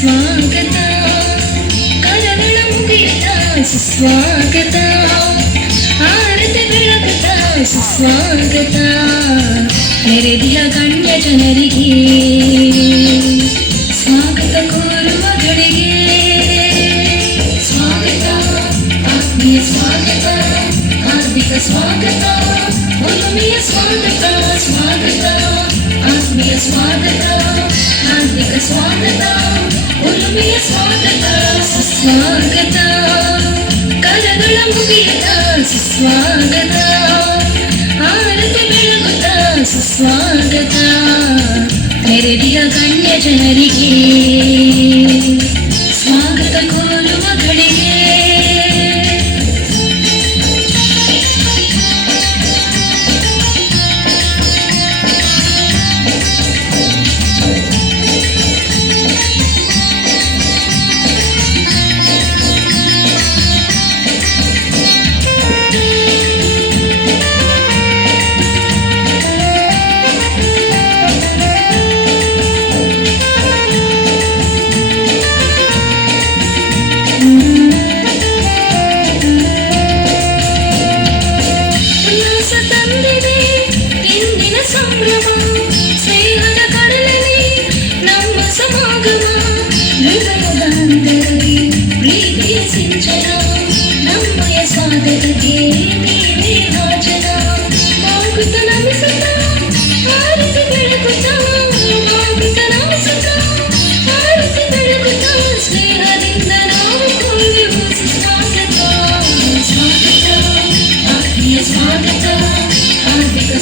ಸ್ವಾಗತ ಕರಗಳ ಮುಗಿಯುತ್ತ ಸುಸ್ವಾಗತ ಆರತಿ ಬೆಳಗುತ್ತ ಸುಸ್ವಾಗತ ನೆರೆದಿಯ ಗಣ್ಯ ಜನರಿಗೆ ಸ್ವಾಗತ ಕೋರುವಗಳಿಗೆ ಸ್ವಾಗತ ಆತ್ಮೀಯ ಸ್ವಾಗತ ಹಾರ್ದಿಕ ಸ್ವಾಗತ ಒಲುಮೆಯ ಸ್ವಾಗತ ಸ್ವಾಗತ ಆತ್ಮೀಯ ಸ್ವಾಗತ ಹಾರ್ದಿಕ ಸ್ವಾಗತ ಒಲುಮೆಯ ಸ್ವಾಗತ ಸುಸ್ವಾಗತ ಕರಗಳ ಮುಗಿಯುತ್ತ ಸುಸ್ವಾಗತ ಆರತಿ ಬೆಳಗುತ್ತ ಸುಸ್ವಾಗತ ನೆರೆದಿಯ ಗಣ್ಯ ಜನರಿಗೆ ಸ್ವಾಗತ ಕೋರುವಗಳಿಗೆ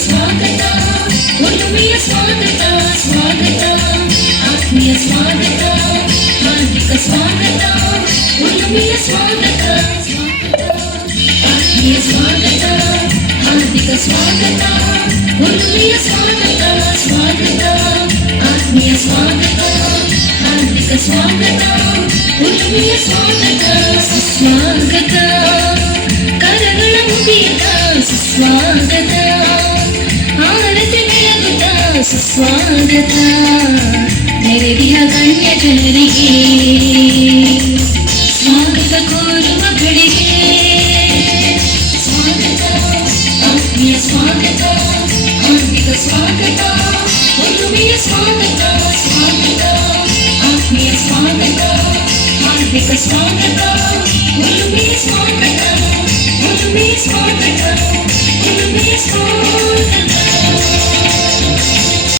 ಸ್ವಾಗತ ಒಲುಮೆಯ ಸ್ವಾಗತ ಸ್ವಾಗತ ಆತ್ಮೀಯ ಸ್ವಾಗತ ಹಾರ್ದಿಕ ಸ್ವಾಗತ ಒಲುಮೆಯ ಸ್ವಾಗತ ಆತ್ಮೀಯ ಸ್ವಾಗತ ಹಾರ್ದಿಕ ಸ್ವಾಗತ ಒಲುಮೆಯ ಸ್ವಾಗತ ಸ್ವಾಗತ ಆತ್ಮೀಯ ಸ್ವಾಗತ ಹಾರ್ದಿಕ ಸ್ವಾಗತ ಒಲುಮೆಯ ಸ್ವಾಗತ ಸುಸ್ವಾಗತ ಕರಗಳ ಮುಗಿಯುತ್ತ ಸುಸ್ವಾಗತ ಆರತಿ ಬೆಳಗುತ್ತ ಸುಸ್ವಾಗತ ನೆರೆದಿಯ ಗಣ್ಯ ಜನರಿಗೆ ಸ್ವಾಗತ ಕೋರುವಗಳಿಗೆ ಸ್ವಾಗತ ಆತ್ಮೀಯ ಸ್ವಾಗತ ಹಾರ್ದಿಕ ಸ್ವಾಗತ ಒಲುಮೆಯ ಸ್ವಾಗತ ಸ್ವಾಗತ ಆತ್ಮೀಯ ಸ್ವಾಗತ ಹಾರ್ದಿಕ ಸ್ವಾಗತ ಒಲುಮೆಯ ಸ್ವಾಗತ ಒಲುಮೆಯ ಸ್ವಾಗತ ಒಲುಮೆಯ ಸ್ವಾಗತ